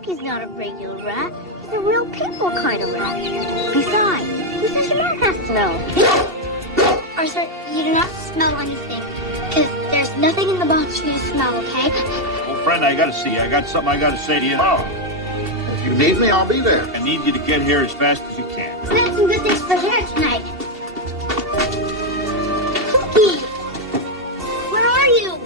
Pokey's not a regular rat. He's a real people kind of rat. Besides, who says your mom has to know? Arthur, you do not smell anything. Because there's nothing in the box for you to smell, okay? Old friend, I gotta see you. I got something I gotta say to you. Oh, if you need me, I'll be there. I need you to get here as fast as you can. I got some good things for dinner tonight. Pokey! Where are you?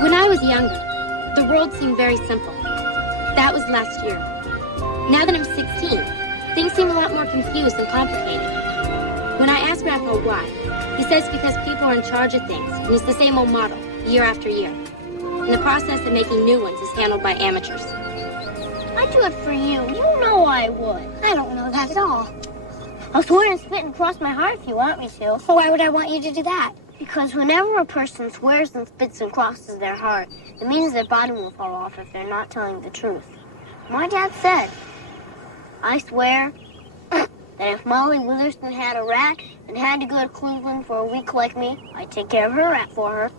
When I was younger, the world seemed very simple. That was last year. Now that I'm 16, things seem a lot more confused and complicated. When I ask Grandpa why, he says because people are in charge of things, and it's the same old model, year after year. And the process of making new ones is handled by amateurs. I'd do it for you. You know I would. I don't know that at all. I'll swear and spit and cross my heart if you want me to. Well, why would I want you to do that? Because whenever a person swears and spits and crosses their heart, it means their bottom will fall off if they're not telling the truth. My dad said, I swear that if Molly Witherspoon had a rat and had to go to Cleveland for a week like me, I'd take care of her rat for her.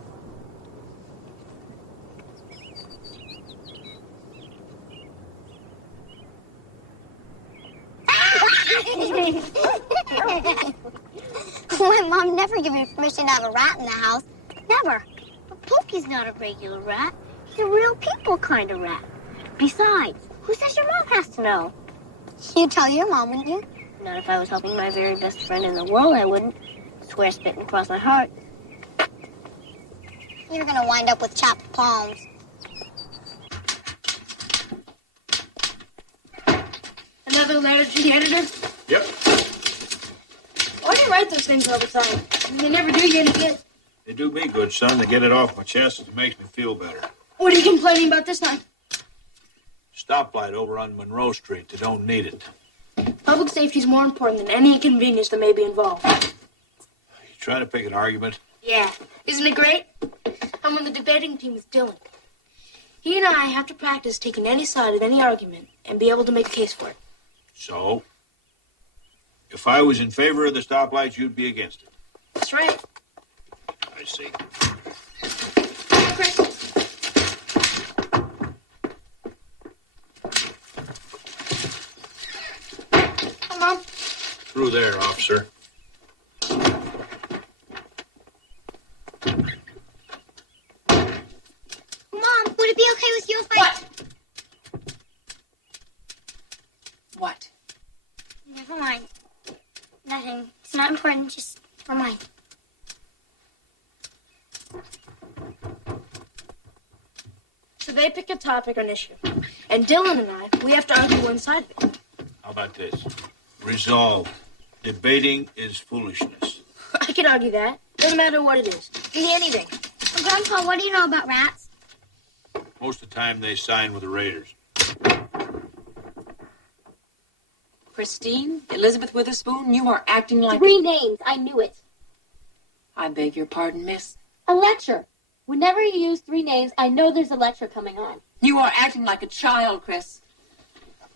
My mom never gave me permission to have a rat in the house. Never. But Pokey's not a regular rat. He's a real people kind of rat. Besides, who says your mom has to know? You'd tell your mom, wouldn't you? Not if I was helping my very best friend in the world, I wouldn't. Swear, spit, and cross my heart. You're gonna wind up with chopped palms. Another letter to the editor? Yep. Why do you write those things all the time? They never do you any good. They do me good, son. They get it off my chest. It makes me feel better. What are you complaining about this time? Stoplight over on Monroe Street. They don't need it. Public safety is more important than any inconvenience that may be involved. You trying to pick an argument? Yeah. Isn't it great? I'm on the debating team with Dylan. He and I have to practice taking any side of any argument and be able to make a case for it. So? If I was in favor of the stoplights, you'd be against it. That's right. I see. Chris. Come on. Through there, officer. Mom, would it be okay with you if I... What? Never mind. Nothing. It's not important. Just never mind. So they pick a topic or an issue. And Dylan and I, we have to argue one side of it. How about this? Resolved. Debating is foolishness. I can argue that. Doesn't matter what it is. Be anything. Grandpa, what do you know about rats? Most of the time, they sign with the Raiders. Christine, Elizabeth Witherspoon, you are acting like... 3 names. I knew it. I beg your pardon, miss. A lecture. Whenever you use 3 names, I know there's a lecture coming on. You are acting like a child, Chris.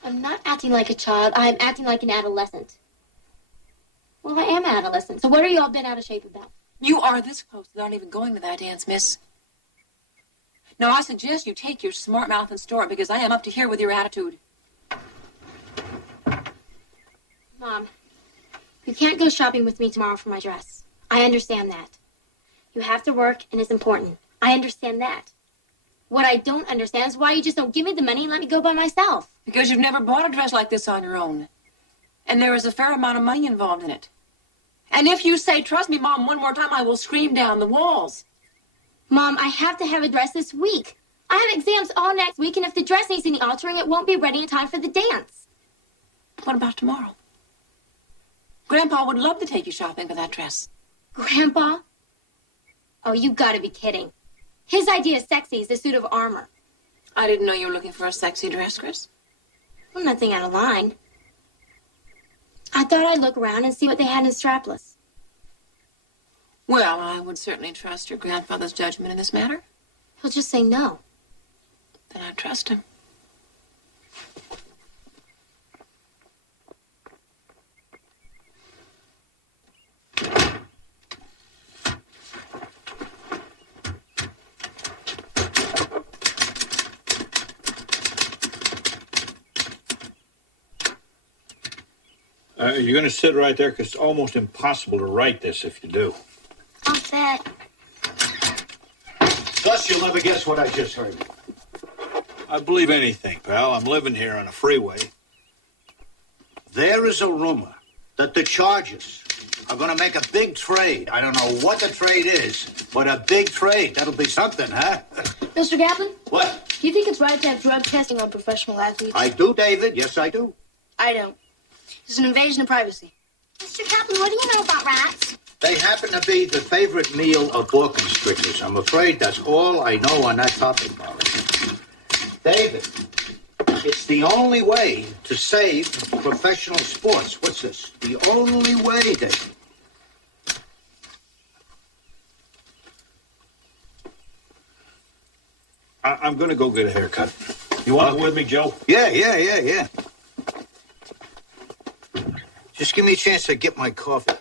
I'm not acting like a child. I'm acting like an adolescent. Well, I am an adolescent. So what are you all bent out of shape about? You are this close without even going to that dance, miss. Now, I suggest you take your smart mouth and store it, because I am up to here with your attitude. Mom, You can't go shopping with me tomorrow for my dress. I understand that. You have to work and it's important. I understand that. What I don't understand is why you just don't give me the money and let me go by myself. Because you've never bought a dress like this on your own. And there is a fair amount of money involved in it. And if you say, trust me, Mom, one more time, I will scream down the walls. Mom, I have to have a dress this week. I have exams all next week, and if the dress needs any altering, it won't be ready in time for the dance. What about tomorrow? Grandpa would love to take you shopping for that dress. Grandpa? Oh, you gotta be kidding. His idea of sexy is a suit of armor. I didn't know you were looking for a sexy dress, Chris. Well, nothing out of line. I thought I'd look around and see what they had in strapless. Well, I would certainly trust your grandfather's judgment in this matter. He'll just say no. Then I trust him. You're going to sit right there because it's almost impossible to write this if you do. I'll bet. Gus, you'll never guess what I just heard. I believe anything, pal. I'm living here on a freeway. There is a rumor that the Chargers are going to make a big trade. I don't know what the trade is, but a big trade. That'll be something, huh? Mr. Kaplan, What? do you think it's right to have drug testing on professional athletes? I do, David. Yes, I do. I don't. It's an invasion of privacy. Mr. Kaplan, what do you know about rats? They happen to be the favorite meal of boa constrictors. I'm afraid that's all I know on that topic, Morris. David, it's the only way to save professional sports. What's this? The only way, David. I'm going to go get a haircut. You want to go with me, Joe? Yeah. Just give me a chance to get my coffee.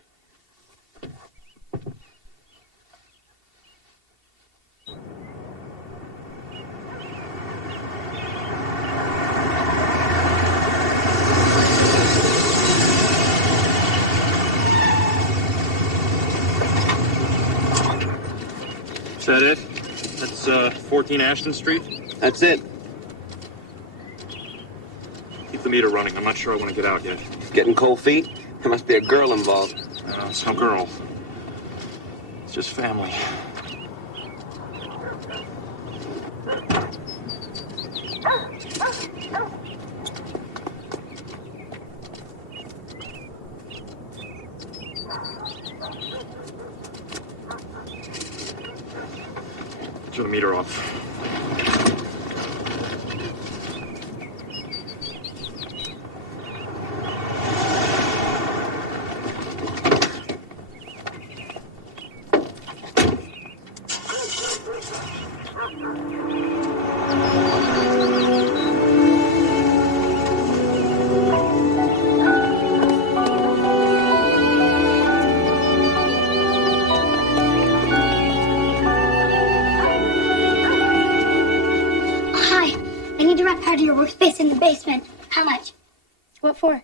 Is that it? That's 14 Ashton Street? That's it. Keep the meter running. I'm not sure I want to get out yet. Getting cold feet? There must be a girl involved. It's no girl. It's just family. Turn the meter off. Part of your workspace in the basement. How much? What for?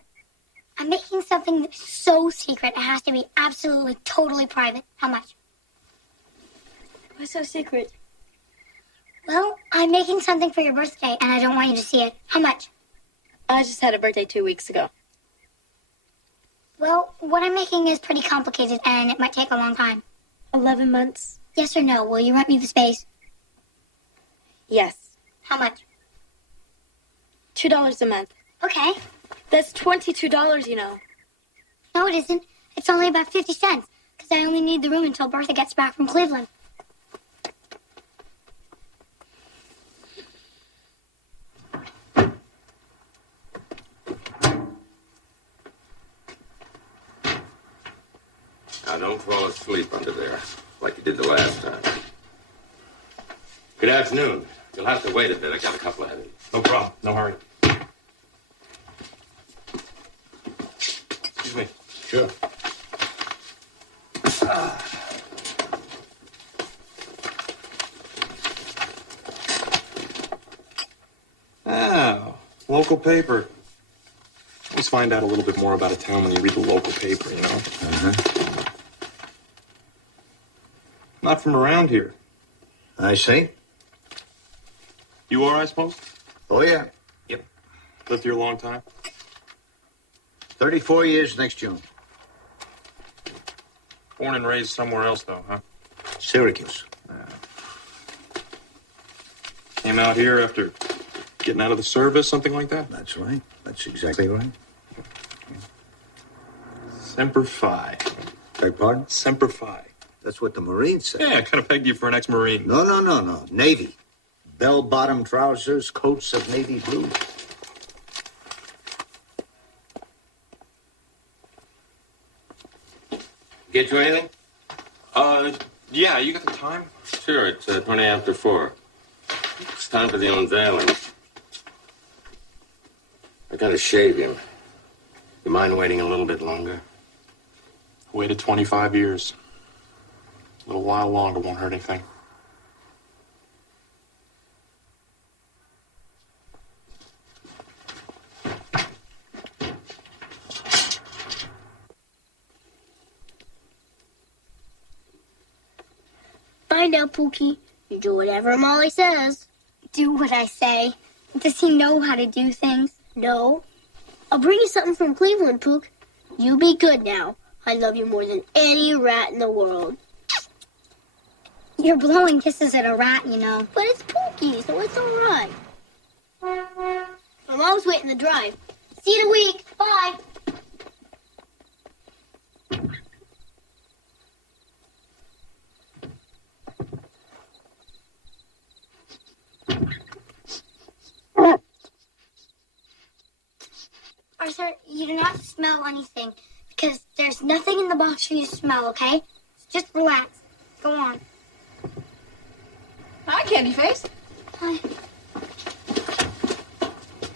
I'm making something that's so secret it has to be absolutely, totally private. How much? What's so secret? Well, I'm making something for your birthday, and I don't want you to see it. How much? I just had a birthday 2 weeks ago. Well, what I'm making is pretty complicated, and it might take a long time. 11 months? Yes or no? Will you rent me the space? Yes. How much? $2 a month. Okay. That's $22, you know. No, it isn't. It's only about 50 cents, because I only need the room until Bertha gets back from Cleveland. Now, don't fall asleep under there, like you did the last time. Good afternoon. You'll have to wait a bit. I got a couple of heavy. No problem. No hurry. Excuse me. Sure. Oh, local paper. Always find out a little bit more about a town when you read the local paper, you know? Uh-huh. Not from around here. I see. You are, I suppose? Oh, yeah. Lived here a long time? 34 years next June. Born and raised somewhere else, though, huh? Syracuse. Came out here after getting out of the service, something like that? That's right. That's exactly right. Semper Fi. Beg pardon? Semper Fi. That's what the Marines say. Yeah, I kind of pegged you for an ex-Marine. No. Navy. Bell-bottom trousers, coats of navy blue. Get you anything? Yeah, you got the time? Sure, it's 20 after 4. It's time for the unveiling. I gotta shave him. You mind waiting a little bit longer? Waited 25 years. A little while longer won't hurt anything. Bye now, Pookie. You do whatever Molly says. Do what I say. Does he know how to do things? No. I'll bring you something from Cleveland, Pook. You be good now. I love you more than any rat in the world. You're blowing kisses at a rat, you know. But it's Pookie, so it's all right. I'm always waiting to drive. See you in a week. Bye. Arthur, you do not smell anything because there's nothing in the box for you to smell, okay? Just relax. Go on. Hi, Candy Face. Hi.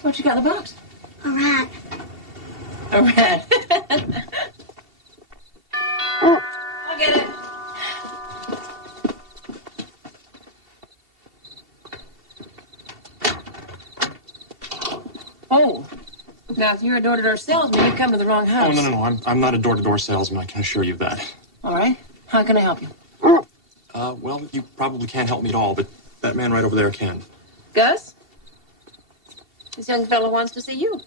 What you got in the box? A rat. A rat. I'll get it. Oh. Now, if you're a door-to-door salesman, you've come to the wrong Oh, house. no. I'm not a door-to-door salesman, I can assure you that. All right. How can I help you? Well, you probably can't help me at all, but that man right over there can. Gus? This young fellow wants to see you.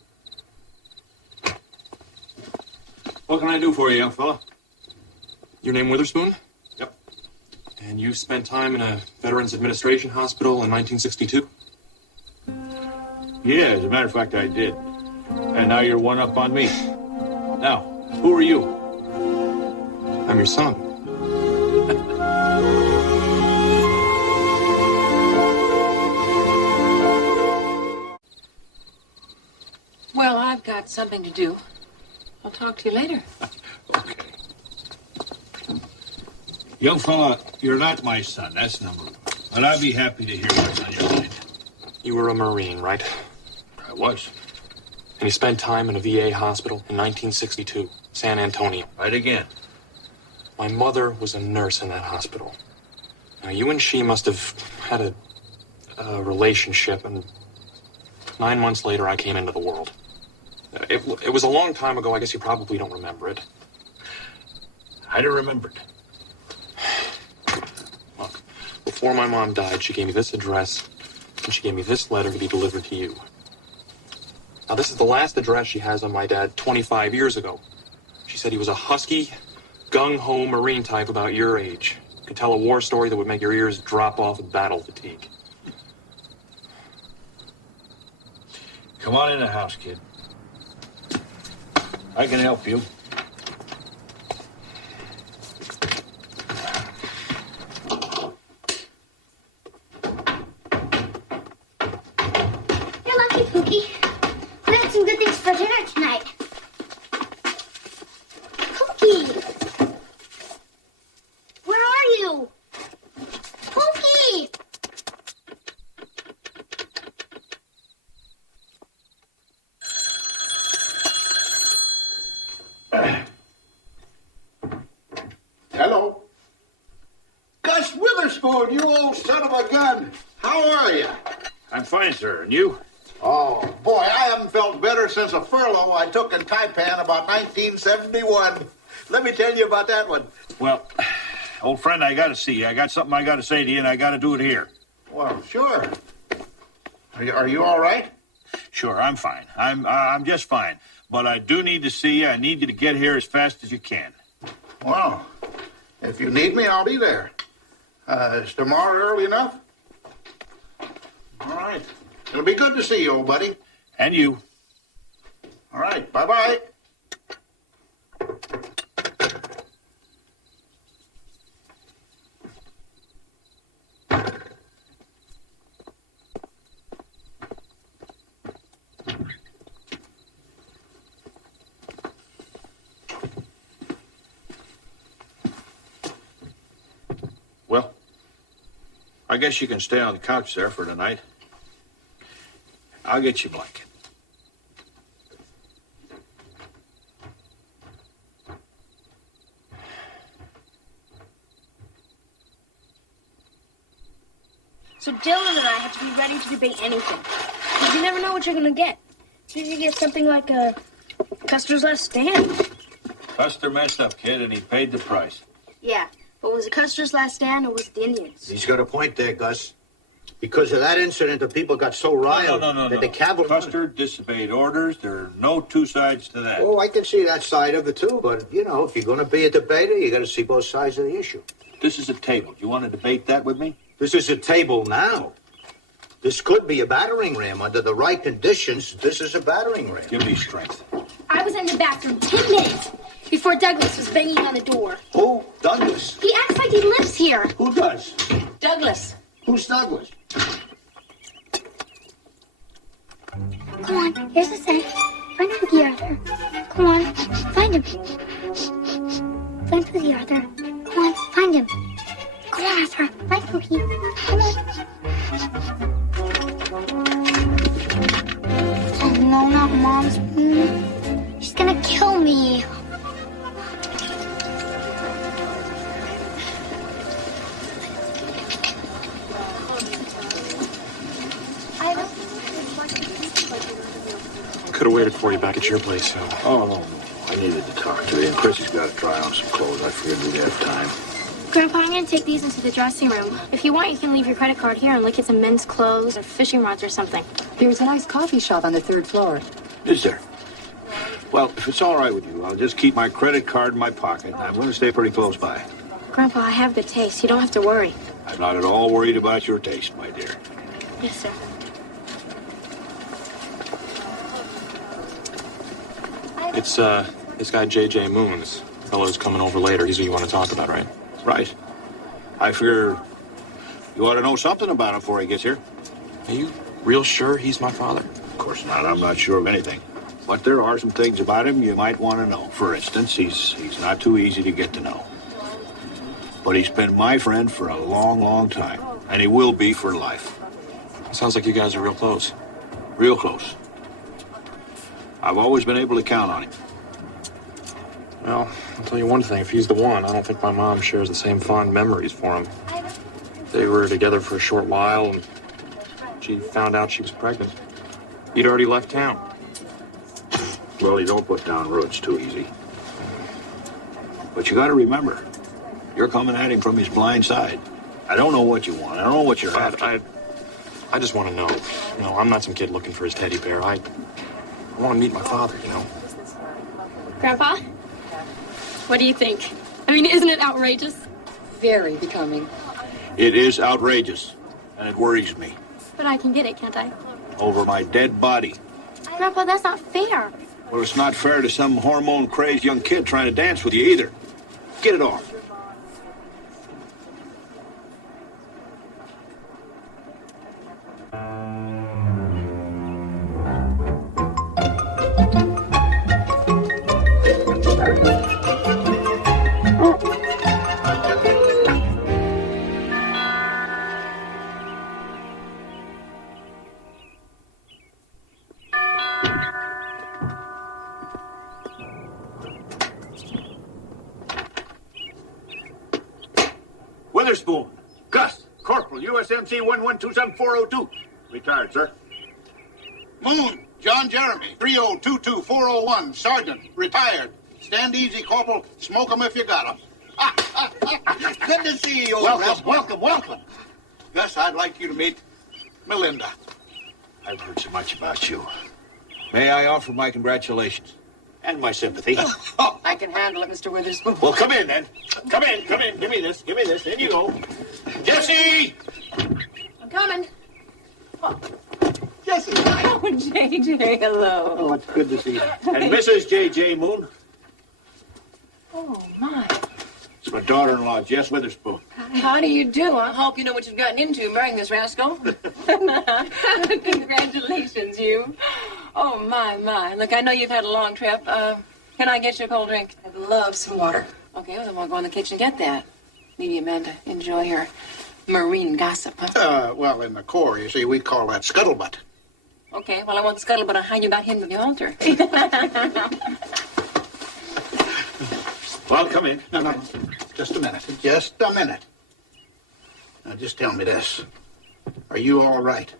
What can I do for you, young fella? Your name Witherspoon? Yep. And you spent time in a Veterans Administration hospital in 1962? Yeah, as a matter of fact, I did. And now you're one up on me. Now, who are you? I'm your son. Well, I've got something to do. I'll talk to you later. Okay. Young fella, you're not my son, that's number one. But I'd be happy to hear what's on your mind. You were a Marine, right? I was. And you spent time in a VA hospital in 1962, San Antonio. Right again. My mother was a nurse in that hospital. Now, you and she must have had a relationship, and 9 months later, I came into the world. It was a long time ago. I guess you probably don't remember it. I'd have remembered. Look, before my mom died, she gave me this address, and she gave me this letter to be delivered to you. Now, this is the last address she has on my dad 25 years ago. She said he was a husky, gung-ho Marine type about your age. Could tell a war story that would make your ears drop off with battle fatigue. Come on in the house, kid. I can help you. You're lucky, Pookie. We had some good things for dinner tonight. Pookie! Where are you? Pookie! Hello. Gus Witherspoon, you old son of a gun. How are you? I'm fine, sir. And you? Oh, boy, I haven't felt better since a furlough I took in Taipan about 1971. Let me tell you about that one. Well, old friend, I got to see you. I got something I got to say to you, and I got to do it here. Well, sure. Are you all right? Sure, I'm fine. I'm just fine. But I do need to see you. I need you to get here as fast as you can. Well, if you need me, I'll be there. Is tomorrow early enough? All right. It'll be good to see you, old buddy. And you. All right. Bye-bye. Well, I guess you can stay on the couch there for tonight. I'll get you a blanket. So Dylan and I have to be ready to debate anything. Because you never know what you're going to get. You could get something like a Custer's Last Stand. Custer messed up, kid, and he paid the price. Yeah, but was it Custer's Last Stand or was it the Indians? He's got a point there, Gus. Because of that incident, the people got so riled that the cavalry... Custer disobeyed orders. There are no two sides to that. Oh, I can see that side of it, too. But, you know, if you're going to be a debater, you got to see both sides of the issue. This is a table. Do you want to debate that with me? This is a table now. This could be a battering ram. Under the right conditions, this is a battering ram. Give me strength. I was in the bathroom 10 minutes before Douglas was banging on the door. Who? Douglas. He acts like he lives here. Who does? Douglas. Who's Douglas? Come on, here's the safe. Find Pookie, Arthur. Come on, find him. Find Pookie, Arthur. Come on, find him. Come on, Arthur. Find Pookie. Come on. Oh, no, not Mom's room. She's gonna kill me. Could have waited for you back at your place, so. Oh, no. I needed to talk to you. And Chrissy's got to try on some clothes. I figured we'd have time. Grandpa, I'm going to take these into the dressing room. If you want, you can leave your credit card here and look at some men's clothes or fishing rods or something. There's a nice coffee shop on the 3rd floor. Is there? Well, if it's all right with you, I'll just keep my credit card in my pocket. I'm going to stay pretty close by. Grandpa, I have good taste. You don't have to worry. I'm not at all worried about your taste, my dear. Yes, sir. It's, this guy J.J. Moons. Fellow's coming over later. He's who you want to talk about, right? Right. I figure you ought to know something about him before he gets here. Are you real sure he's my father? Of course not. I'm not sure of anything. But there are some things about him you might want to know. For instance, he's not too easy to get to know. But he's been my friend for a long, long time. And he will be for life. Sounds like you guys are real close. Real close. I've always been able to count on him. Well, I'll tell you one thing. If he's the one, I don't think my mom shares the same fond memories for him. They were together for a short while, and she found out she was pregnant. He'd already left town. Well, you don't put down roots too easy. But you got to remember, you're coming at him from his blind side. I don't know what you want. I don't know what you're after. I just want to know. You know, I'm not some kid looking for his teddy bear. I want to meet my father, you know. Grandpa? What do you think? I mean, isn't it outrageous? Very becoming. It is outrageous, and it worries me. But I can get it, can't I? Over my dead body. Grandpa, that's not fair. Well, it's not fair to some hormone-crazed young kid trying to dance with you either. Get it off. Witherspoon, Gus, Corporal, USMC 1127402. Retired, sir. Moon, John Jeremy, 3022401, Sergeant, retired. Stand easy, Corporal. Smoke 'em if you got 'em. Good to see you, old Gus. Welcome. Gus, I'd like you to meet Melinda. I've heard so much about you. May I offer my congratulations and my sympathy? I can handle it, Mr. Witherspoon. Well, come in, then. Come in. Give me this. In you go. Jesse! I'm coming. Jesse! Oh, J.J., hello. Oh, it's good to see you. And Mrs. J.J. Moon. Oh, my. It's my daughter-in-law, Jess Witherspoon. How do you do? I hope you know what you've gotten into marrying this rascal. Congratulations, you. Oh, my. Look, I know you've had a long trip. Can I get you a cold drink? I'd love some water. Okay, well, then we'll go in the kitchen and get that. Maybe Amanda, enjoy her marine gossip, huh? Well, in the Corps, you see, we call that scuttlebutt. Okay, well, I want scuttlebutt on how you got him to the altar. Well, come in. No. Just a minute. Now, just tell me this. Are you all right?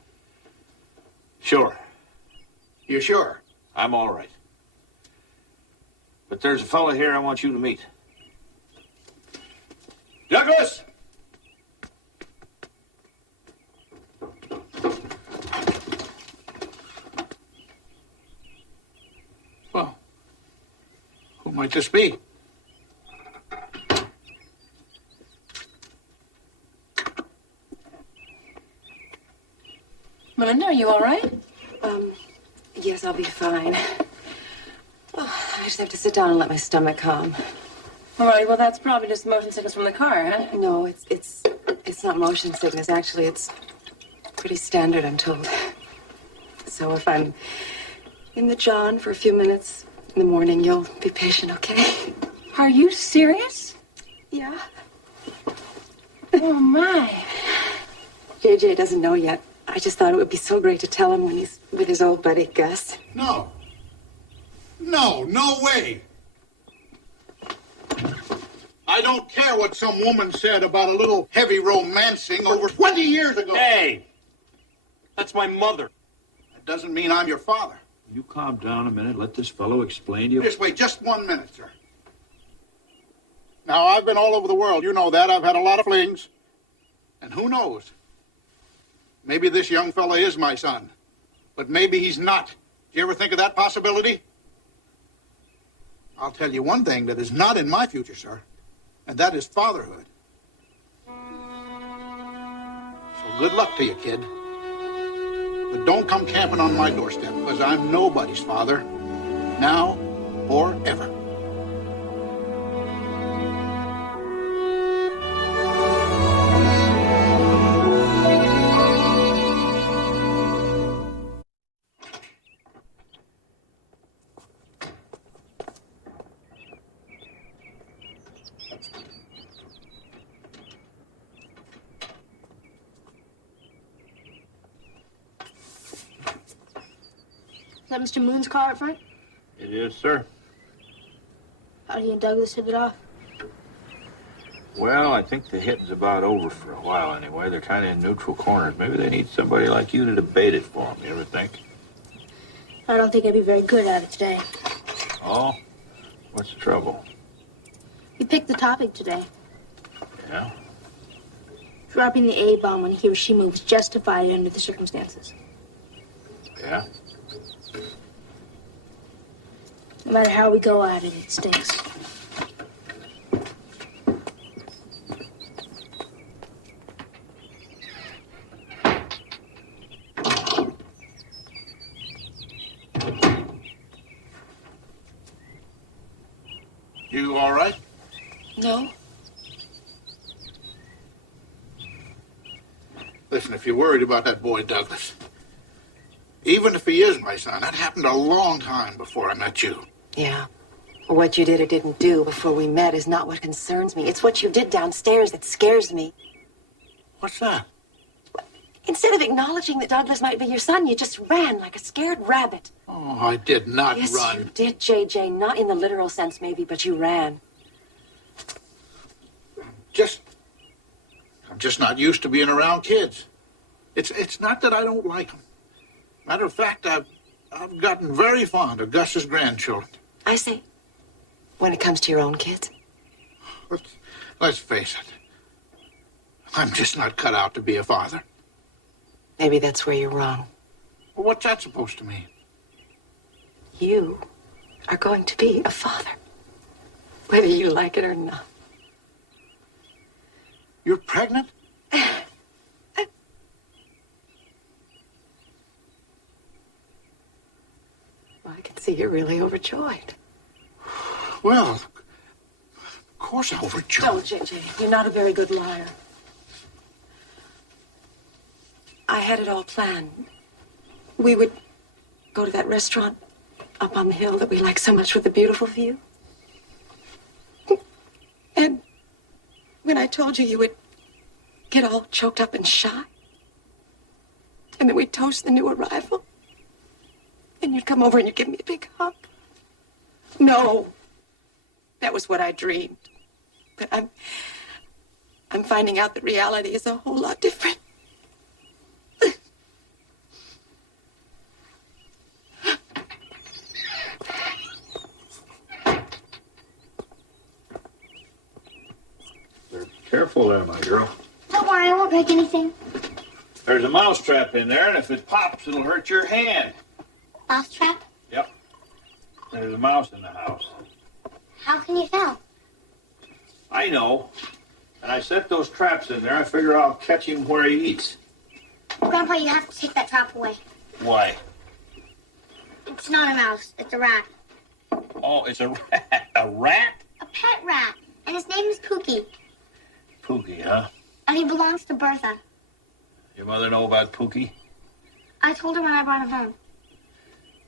Sure. You're sure? I'm all right. But there's a fellow here I want you to meet. Douglas! Well, who might this be? Melinda, are you all right? Yes, I'll be fine. Oh, I just have to sit down and let my stomach calm. All right, well, that's probably just motion sickness from the car, huh? No, it's not motion sickness. Actually, it's pretty standard, I'm told. So if I'm in the John for a few minutes in the morning, you'll be patient, okay? Are you serious? Yeah. Oh, my. JJ doesn't know yet. I just thought it would be so great to tell him when he's with his old buddy, Gus. No way. I don't care what some woman said about a little heavy romancing over 20 years ago. Hey! That's my mother. That doesn't mean I'm your father. You calm down a minute. Let this fellow explain to you. Just wait just 1 minute, sir. Now, I've been all over the world. You know that. I've had a lot of flings. And who knows? Maybe this young fella is my son. But maybe he's not. Do you ever think of that possibility? I'll tell you one thing that is not in my future, sir. And that is fatherhood. So good luck to you, kid. But don't come camping on my doorstep, because I'm nobody's father. Now or ever. Is that Mr. Moon's car up front? It is, sir. How he and Douglas hit it off? Well, I think the hitting's about over for a while anyway. They're kind of in neutral corners. Maybe they need somebody like you to debate it for them. You ever think? I don't think I'd be very good at it today. Oh? What's the trouble? You picked the topic today. Yeah? Dropping the A-bomb when Hiroshima was justified under the circumstances. Yeah? No matter how we go at it, it stinks. You all right? No. Listen, if you're worried about that boy, Douglas, even if he is my son, that happened a long time before I met you. Yeah. What you did or didn't do before we met is not what concerns me. It's what you did downstairs that scares me. What's that? Instead of acknowledging that Douglas might be your son, you just ran like a scared rabbit. Oh, I did not Yes, run. you did, JJ. Not in the literal sense, maybe, but you ran. I'm just not used to being around kids. It's not that I don't like them. Matter of fact, I've gotten very fond of Gus's grandchildren. I say, when it comes to your own kids. Let's face it. I'm just not cut out to be a father. Maybe that's where you're wrong. Well, what's that supposed to mean? You are going to be a father, whether you like it or not. You're pregnant? Well, I can see you're really overjoyed. Well, of course I'm overjoyed. Don't, J.J. You're not a very good liar. I had it all planned. We would go to that restaurant up on the hill that we like so much with the beautiful view. And when I told you, you would get all choked up and shy. And then we'd toast the new arrival. And you'd come over and you'd give me a big hug. No, that was what I dreamed. But I'm finding out that reality is a whole lot different. Careful there, my girl. Don't worry, I won't break anything. There's a mouse trap in there, and if it pops, it'll hurt your hand. Mousetrap? Yep. There's a mouse in the house. How can you tell? I know. And I set those traps in there. I figure I'll catch him where he eats. Grandpa, you have to take that trap away. Why? It's not a mouse, it's a rat. Oh, it's a rat. A rat? A pet rat. And his name is Pookie. Pookie, huh? And he belongs to Bertha. Your mother know about Pookie? I told her when I brought him home.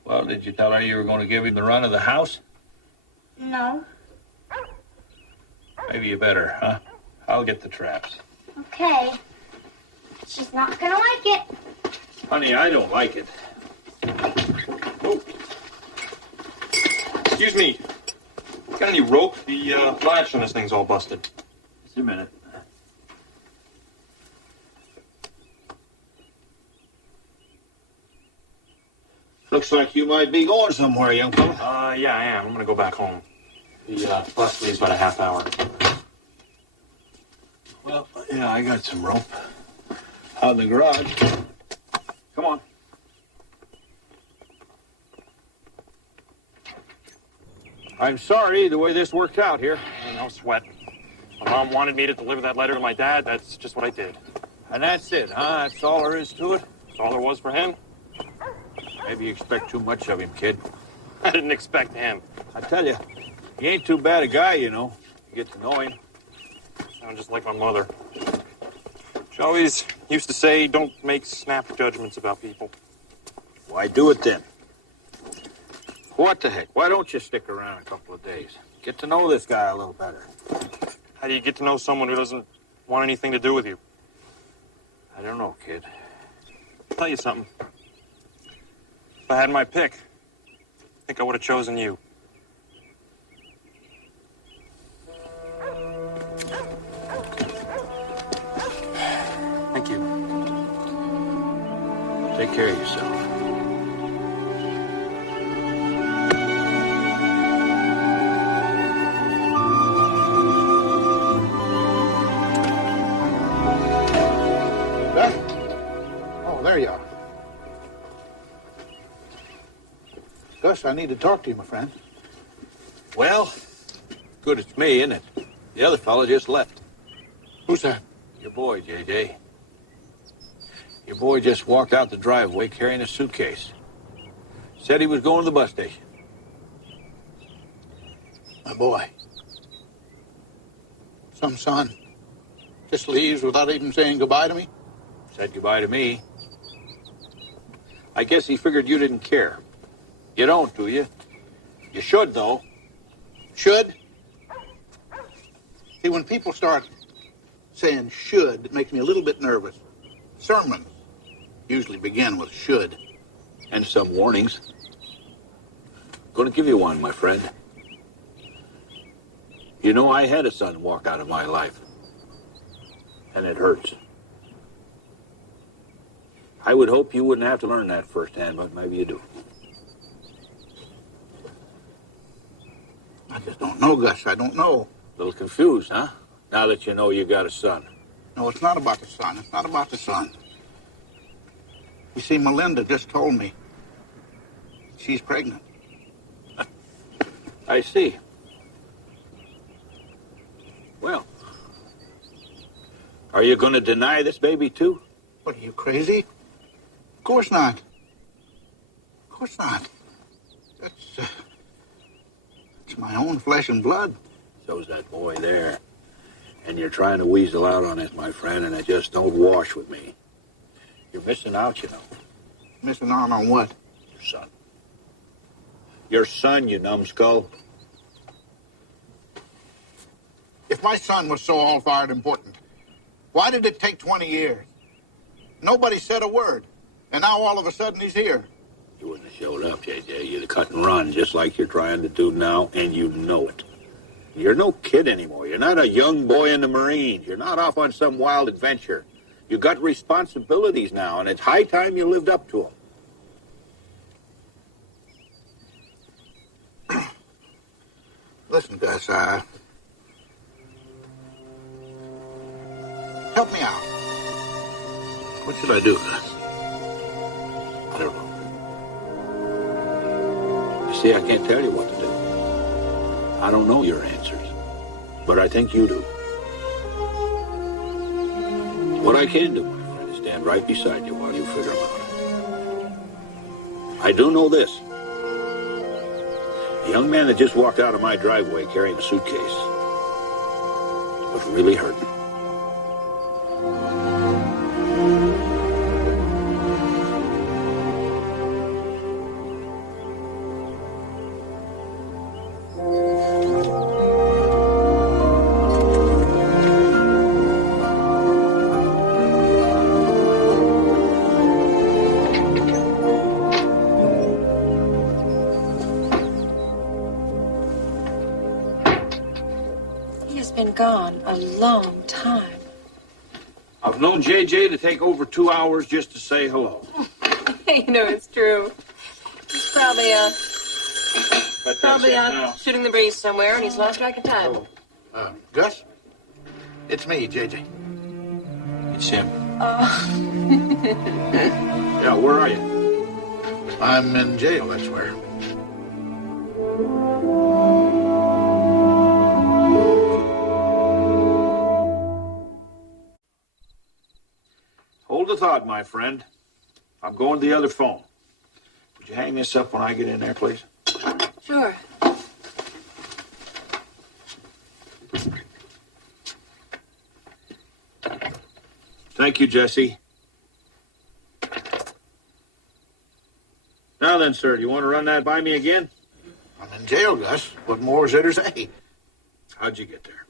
Well, did you tell her you were going to give him the run of the house? No. Maybe you better, huh? I'll get the traps. Okay. She's not gonna like it. Honey, I don't like it. Oh. Excuse me. Got any rope? The latch on this thing's all busted. Just a minute. Looks like you might be going somewhere, young fella. Yeah, I am. I'm gonna go back home. The bus leaves about a half hour. Well, yeah, I got some rope out in the garage. Come on. I'm sorry the way this worked out here. No sweat. My mom wanted me to deliver that letter to my dad. That's just what I did. And that's it, huh? That's all there is to it? That's all there was for him. Maybe you expect too much of him, kid. I didn't expect him. I tell you, he ain't too bad a guy, you know. You get to know him. Sound just like my mother. She always used to say, don't make snap judgments about people. Why do it then? What the heck? Why don't you stick around a couple of days? Get to know this guy a little better. How do you get to know someone who doesn't want anything to do with you? I don't know, kid. I'll tell you something. If I had my pick, I think I would have chosen you. Thank you. Take care of yourself. Oh, there you are. Gus, I need to talk to you, my friend. Well, good it's me, isn't it? The other fellow just left. Who's that? Your boy, J.J. Your boy just walked out the driveway carrying a suitcase. Said he was going to the bus station. My boy. Some son just leaves without even saying goodbye to me? Said goodbye to me. I guess he figured you didn't care. You don't, do you? You should, though. Should? See, when people start saying should, it makes me a little bit nervous. Sermons usually begin with should. And some warnings. Gonna give you one, my friend. You know, I had a son walk out of my life. And it hurts. I would hope you wouldn't have to learn that firsthand, but maybe you do. I just don't know, Gus. I don't know. A little confused, huh? Now that you know you got a son. No, it's not about the son. It's not about the son. You see, Melinda just told me she's pregnant. I see. Well, are you going to deny this baby, too? What, are you crazy? Of course not. Of course not. It's my own flesh and blood. So's that boy there. And you're trying to weasel out on it, my friend, and it just don't wash with me. You're missing out, you know. Missing out on what? Your son. Your son, you numbskull. If my son was so all-fired important, why did it take 20 years? Nobody said a word, and now all of a sudden he's here. You wouldn't have showed up, J.J. You'd have cut and run just like you're trying to do now, and you know it. You're no kid anymore. You're not a young boy in the Marines. You're not off on some wild adventure. You got responsibilities now, and it's high time you lived up to them. Listen, Gus, help me out. What should I do, Gus? I don't know. You see, I can't tell you what to do. I don't know your answers, but I think you do. What I can do, my friend, is stand right beside you while you figure them out. I do know this. The young man that just walked out of my driveway carrying a suitcase was really hurting. Gone a long time. I've known J.J. to take over 2 hours just to say hello. You know, it's true. He's probably shooting the breeze somewhere, and he's lost track of time. Gus? It's me, J.J. It's him. Oh. Yeah, where are you? I'm in jail, that's where. Hold the thought, my friend. I'm going to the other phone. Would you hang this up when I get in there, please? Sure. Thank you, Jesse. Now then, sir, do you want to run that by me again? I'm in jail, Gus. What more is there to say? How'd you get there?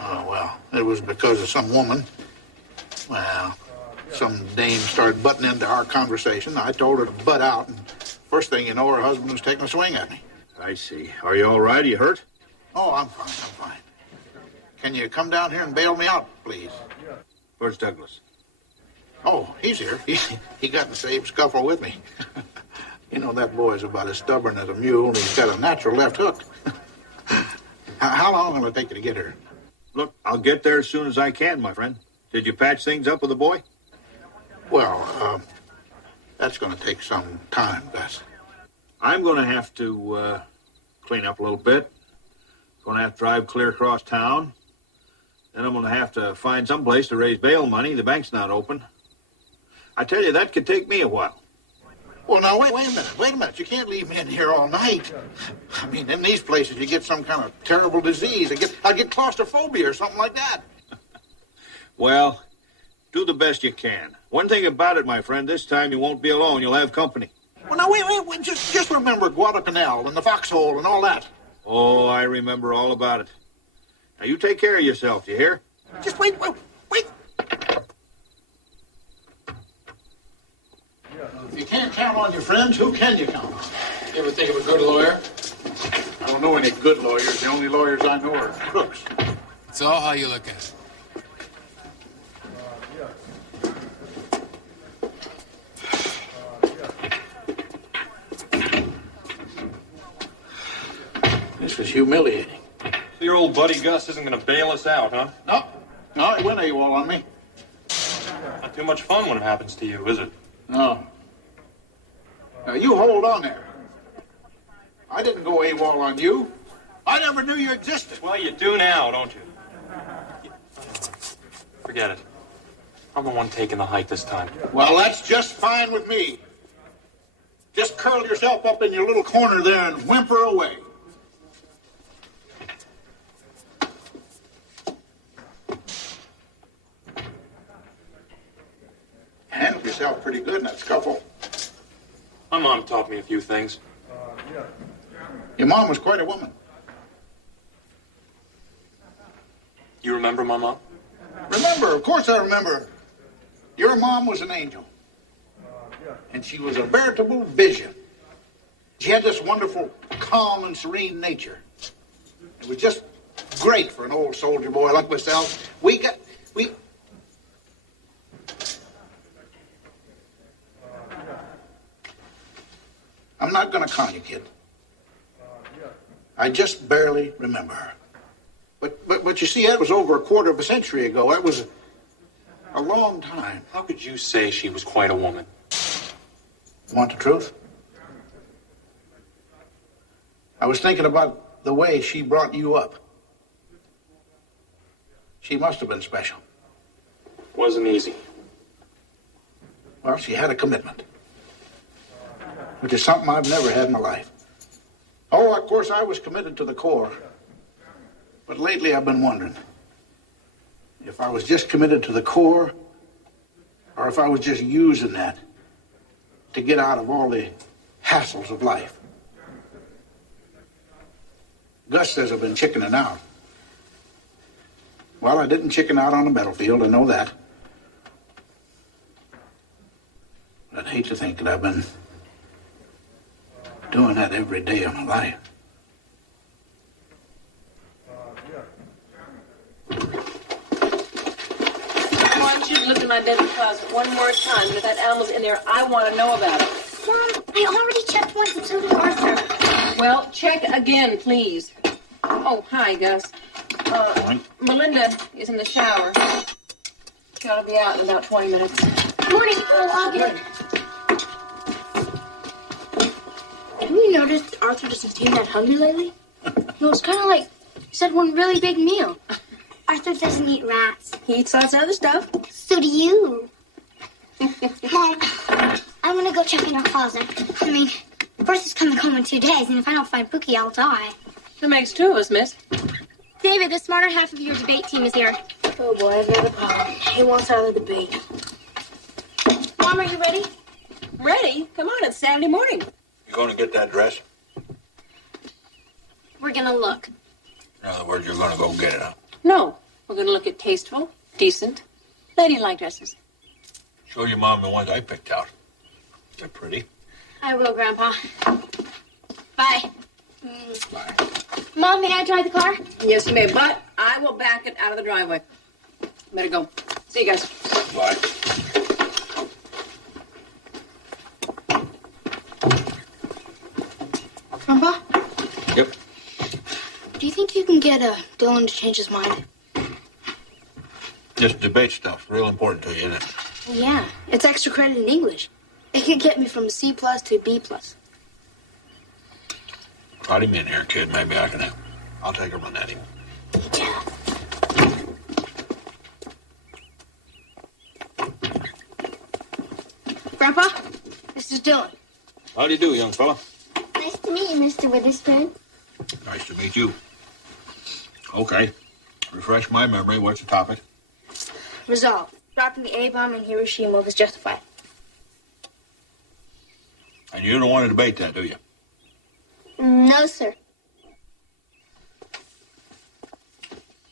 Oh, well, it was because of some woman. Well, some dame started butting into our conversation. I told her to butt out, and first thing you know, her husband was taking a swing at me. I see. Are you all right? Are you hurt? Oh, I'm fine. Can you come down here and bail me out, please? Where's Douglas? Oh, he's here. He got in the same scuffle with me. You know, that boy's about as stubborn as a mule, and he's got a natural left hook. How long will it take you to get here? Look, I'll get there as soon as I can, my friend. Did you patch things up with the boy? Well, that's going to take some time, Gus. I'm going to have to clean up a little bit. Going to have to drive clear across town. Then I'm going to have to find some place to raise bail money. The bank's not open. I tell you, that could take me a while. Well, now, wait a minute. You can't leave me in here all night. I mean, in these places, you get some kind of terrible disease. I get claustrophobia or something like that. Well, do the best you can. One thing about it, my friend, this time you won't be alone. You'll have company. Well, now, wait. Just remember Guadalcanal and the foxhole and all that. Oh, I remember all about it. Now, you take care of yourself, you hear? Just wait. If you can't count on your friends, who can you count on? You ever think of a good lawyer? I don't know any good lawyers. The only lawyers I know are crooks. It's all how you look at it. This was humiliating. Your old buddy Gus isn't going to bail us out, huh? No, he went AWOL on me. Not too much fun when it happens to you, is it? No. Now, you hold on there. I didn't go AWOL on you. I never knew you existed. Well, you do now, don't you? Forget it. I'm the one taking the hike this time. Well, that's just fine with me. Just curl yourself up in your little corner there and whimper away. Handled yourself pretty good in that scuffle. My mom taught me a few things. Your mom was quite a woman. You remember my mom? Remember, of course I remember. Your mom was an angel. And she was a veritable vision. She had this wonderful, calm and serene nature. It was just great for an old soldier boy like myself. I'm not going to con you, kid. I just barely remember her. But you see, that was over a quarter of a century ago. That was a long time. How could you say she was quite a woman? You want the truth? I was thinking about the way she brought you up. She must have been special. Wasn't easy. Well, she had a commitment, which is something I've never had in my life. Oh, of course, I was committed to the Corps. But lately I've been wondering if I was just committed to the Corps or if I was just using that to get out of all the hassles of life. Gus says I've been chickening out. Well, I didn't chicken out on the battlefield, I know that. But I'd hate to think that I've been doing that every day of my life. I want you to look in my bedroom closet one more time, and if that animal's in there, I want to know about it. Mom, I already checked once and so did Arthur. Well, check again, please. Oh, hi, Gus. Melinda is in the shower. She ought to be out in about 20 minutes. Morning. Oh, I'll get it. Have you noticed Arthur doesn't seem that hungry lately? It was kind of like he had one really big meal. Arthur doesn't eat rats. He eats lots of other stuff. So do you. Mom, I'm gonna go check in our closet. I mean, Bertha's coming home in 2 days, and if I don't find Pookie, I'll die. That makes two of us, miss. David, the smarter half of your debate team is here. Oh boy, I've got a problem. He wants out of the debate. Mom, are you ready? Ready? Come on, it's Saturday morning. You going to get that dress? We're gonna look. In other words, you're going to go get it, huh? No, we're going to look at tasteful, decent, ladylike dresses. Show your mom the ones I picked out. They're pretty. I will, Grandpa. Bye. Bye. Mom, may I drive the car? Yes, you may, but I will back it out of the driveway. Better go. See you guys. Bye. Grandpa, Yep. do you think you can get Dylan to change his mind? This debate stuff, real important to you, isn't it? Yeah, it's extra credit in English. It could get me from a C+ to a B+. Trot him in here, kid. Maybe I can. I'll take a run at him. Grandpa, this is Dylan. How do you do, young fella? Nice to meet you, Mr. Witherspoon. Nice to meet you. Okay. Refresh my memory. What's the topic? Resolve. Dropping the A-bomb in Hiroshima was justified. And you don't want to debate that, do you? No, sir.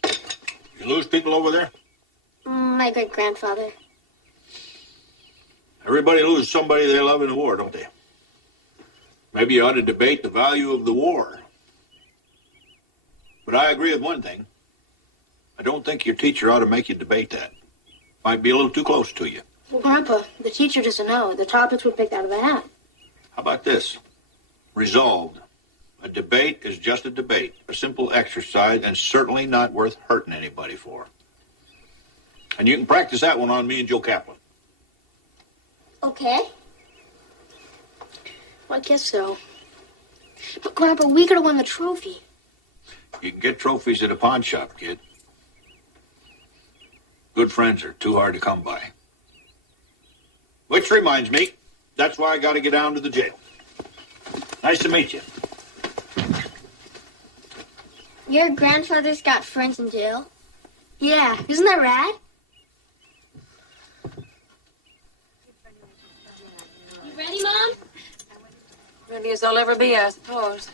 You lose people over there? My great-grandfather. Everybody loses somebody they love in the war, don't they? Maybe you ought to debate the value of the war. But I agree with one thing. I don't think your teacher ought to make you debate that. Might be a little too close to you. Well, Grandpa, the teacher doesn't know. The topics were picked out of a hat. How about this? Resolved. A debate is just a debate, a simple exercise, and certainly not worth hurting anybody for. And you can practice that one on me and Joe Kaplan. Okay. Well, I guess so. But, Grandpa, we could have won the trophy. You can get trophies at a pawn shop, kid. Good friends are too hard to come by. Which reminds me, that's why I got to get down to the jail. Nice to meet you. Your grandfather's got friends in jail? Yeah, isn't that rad? You ready, Mom? Ready as I'll ever be, I suppose.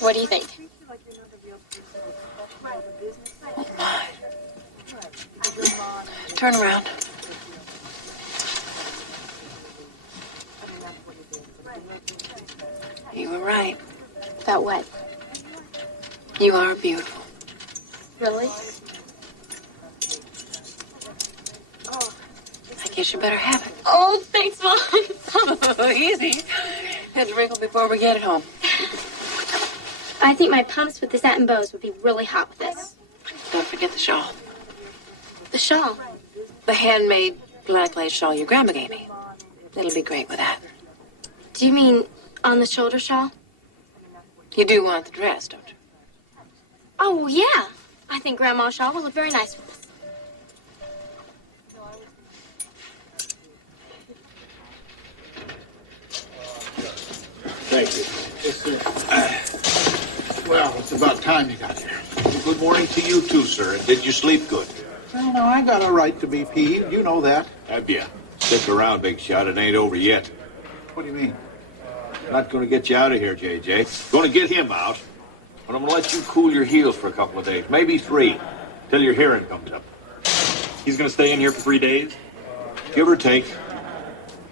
What do you think? Oh, my. Turn around. You were right. About what? You are beautiful. Really? I guess you better have it. Oh, thanks, Mom. Easy. Head wrinkle before we get it home. I think my pumps with the satin bows would be really hot with this. Don't forget the shawl. The shawl. The handmade black lace shawl your grandma gave me. It'll be great with that. Do you mean on the shoulder shawl? You do want the dress, don't you? Oh, yeah. I think Grandma's shawl will look very nice with this. Thank you. Well, it's about time you got here. Well, good morning to you, too, sir. Did you sleep good? Well, no, I got a right to be peeved. You know that. Have you? Stick around, big shot. It ain't over yet. What do you mean? Not going to get you out of here, JJ. Going to get him out. But I'm going to let you cool your heels for a couple of days. Maybe 3. Till your hearing comes up. He's going to stay in here for 3 days? Give or take.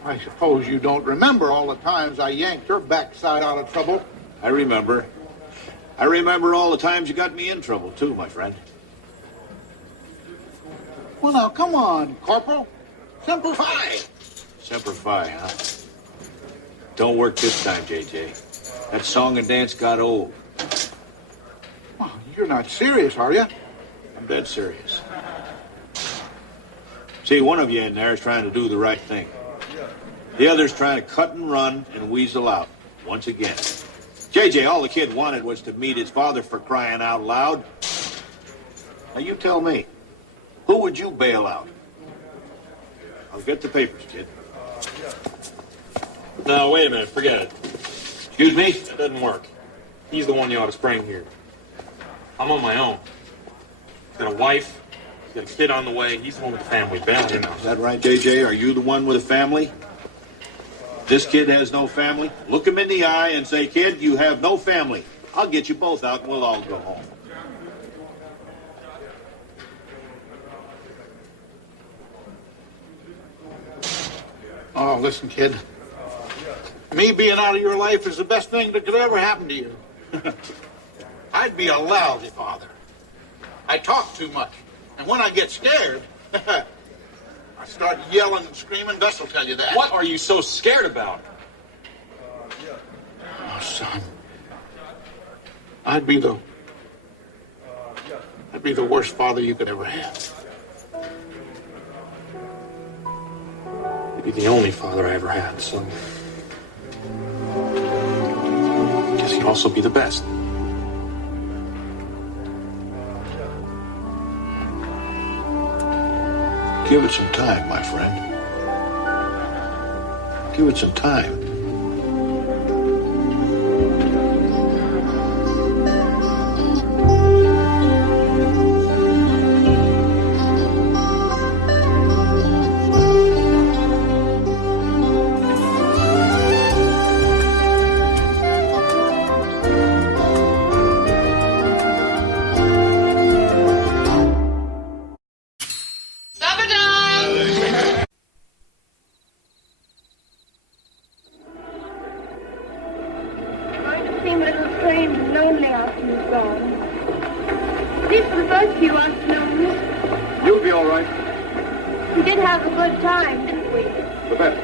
I suppose you don't remember all the times I yanked your backside out of trouble. I remember. I remember all the times you got me in trouble, too, my friend. Well, now, come on, Corporal. Semper Fi. Semper Fi, huh? Don't work this time, JJ. That song and dance got old. Oh, you're not serious, are you? I'm dead serious. See, one of you in there is trying to do the right thing. The other's trying to cut and run and weasel out, once again. JJ, all the kid wanted was to meet his father, for crying out loud. Now, you tell me, who would you bail out? I'll get the papers, kid. No, wait a minute. Forget it. Excuse me? That doesn't work. He's the one you ought to spring here. I'm on my own. He's got a wife. He's got a kid on the way. He's the one with the family. Bail him out. Is that right, JJ? Are you the one with a family? This kid has no family? Look him in the eye and say, kid, you have no family. I'll get you both out and we'll all go home. Oh, listen, kid. Me being out of your life is the best thing that could ever happen to you. I'd be a lousy father. I talk too much. And when I get scared, I start yelling and screaming. Gus will tell you that. What are you so scared about? Oh, son. I'd be the worst father you could ever have. You'd be the only father I ever had, so... guess you'd also be the best. Give it some time, my friend. Give it some time. Seemed a little strange and lonely after you've gone. At least for the first few afternoons. You'll be all right. We did have a good time, didn't we? The better.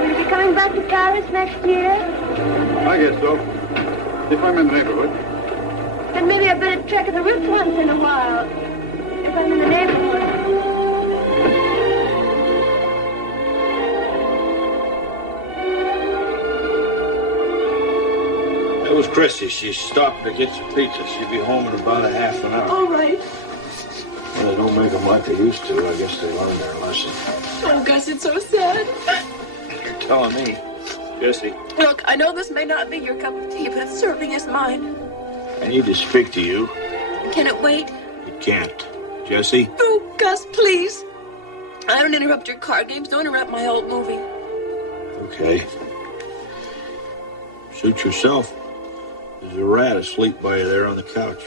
Will you be coming back? back to Paris next year? I guess so. If I'm in the neighborhood. Then maybe I better check the Ritz once in a while. If I'm in the neighborhood. That was Chrissy. She's stopping to get some pizza. She'll be home in about a half an hour. All right. Well, they don't make them like they used to. I guess they learned their lesson. Oh, Gus, it's so sad. You're telling me. Jesse, Look, I know this may not be your cup of tea, but it certainly is mine. I need to speak to you. Can it wait? It can't. Jesse? Oh, Gus, please. I don't interrupt your card games. Don't interrupt my old movie. Okay. Suit yourself. There's a rat asleep by you there on the couch.